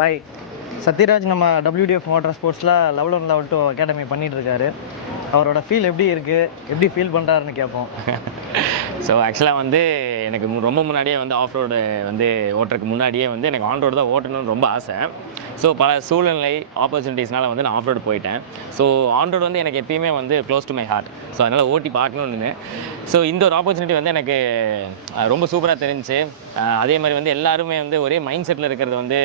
Hi, Sathyaraj நம்ம WDF motor ஸ்போர்ட்ஸில் level 1 level 2 academy பண்ணிட்டு இருக்காரு. அவரோட ஃபீல் எப்படி இருக்குது, எப்படி ஃபீல் பண்ணுறாருன்னு கேட்போம். ஸோ ஆக்சுவலாக வந்து எனக்கு ரொம்ப முன்னாடியே வந்து ஆஃப் ரோடு வந்து ஓட்டுறதுக்கு முன்னாடியே வந்து எனக்கு ஆன் ரோடு தான் ஓட்டணும்னு ரொம்ப ஆசை. ஸோ பல சூழ்நிலை ஆப்பர்ச்சுனிட்டிஸ்னால வந்து நான் ஆஃப் ரோடு போயிட்டேன். ஸோ ஆன் ரோடு வந்து எனக்கு எப்பயுமே வந்து close to my heart. So அதனால் ஓட்டி பார்க்கணுன்னு. ஸோ இந்த ஒரு ஆப்பர்ச்சுனிட்டி வந்து எனக்கு ரொம்ப சூப்பராக தெரிஞ்சுச்சு. அதே மாதிரி வந்து எல்லாருமே வந்து ஒரே மைண்ட் செட்டில் இருக்கிறது வந்து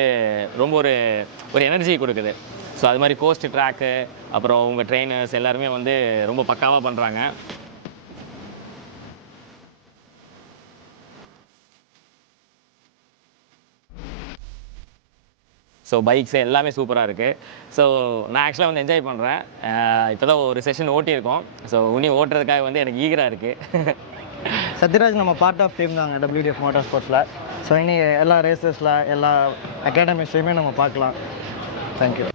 ரொம்ப ஒரு எனர்ஜி கொடுக்குது. ஸோ அது மாதிரி கோஸ்ட் ட்ராக்கு, அப்புறம் உங்கள் ட்ரெயினர்ஸ் எல்லாருமே வந்து ரொம்ப பக்காவாக பண்ணுறாங்க. ஸோ பைக்ஸ் எல்லாமே சூப்பராக இருக்குது. ஸோ நான் ஆக்சுவலாக வந்து என்ஜாய் பண்ணுறேன். இப்போ தான் ஒரு செஷன் ஓட்டியிருக்கோம். ஸோ இனி ஓட்டுறதுக்காக வந்து எனக்கு ஈகராக இருக்குது. சத்யராஜ் நம்ம பார்ட் ஆஃப் டீம் தாங்க WDF மோட்டார் ஸ்போர்ட்ஸில். ஸோ இனி எல்லா ரேசஸில் எல்லா அகாடமிஸ்லையுமே நம்ம பார்க்கலாம். தேங்க்யூ.